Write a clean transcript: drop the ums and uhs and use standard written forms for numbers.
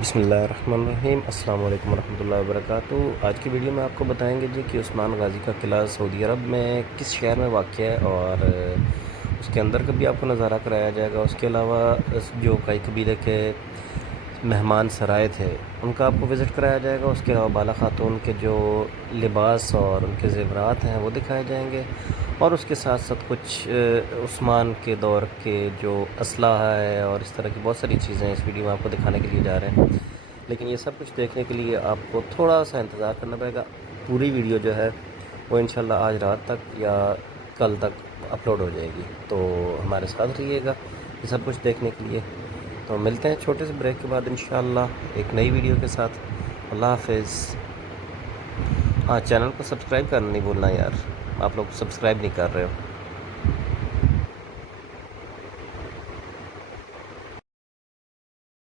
बिस्मिल्लाहिर्रहमानिर्रहीम अस्सलाम वालेकुम रहमतुल्लाहि वबरकातुहू। आज की वीडियो में आपको बताएंगे जी कि उस्मान गाज़ी का किला सऊदी अरब में किस शहर में वाक़ है और उसके अंदर का भी आपको नज़ारा कराया जाएगा। उसके अलावा जो कई कबीले के मेहमान सराय थे उनका आपको विज़िट कराया जाएगा। उसके अलावा बाला ख़ातून के जो लिबास और उनके ज़ेवरात हैं वो दिखाए जाएंगे और उसके साथ साथ कुछ उस्मान के दौर के जो असलहा है और इस तरह की बहुत सारी चीज़ें इस वीडियो में आपको दिखाने के लिए जा रहे हैं। लेकिन ये सब कुछ देखने के लिए आपको थोड़ा सा इंतज़ार करना पड़ेगा। पूरी वीडियो जो है वो इंशाल्लाह आज रात तक या कल तक अपलोड हो जाएगी, तो हमारे साथ रहिएगा ये सब कुछ देखने के लिए। तो मिलते हैं छोटे से ब्रेक के बाद इंशाल्लाह एक नई वीडियो के साथ। अल्लाह हाफ़िज़। हाँ, चैनल को सब्सक्राइब करना नहीं भूलना यार, आप लोग सब्सक्राइब नहीं कर रहे हो।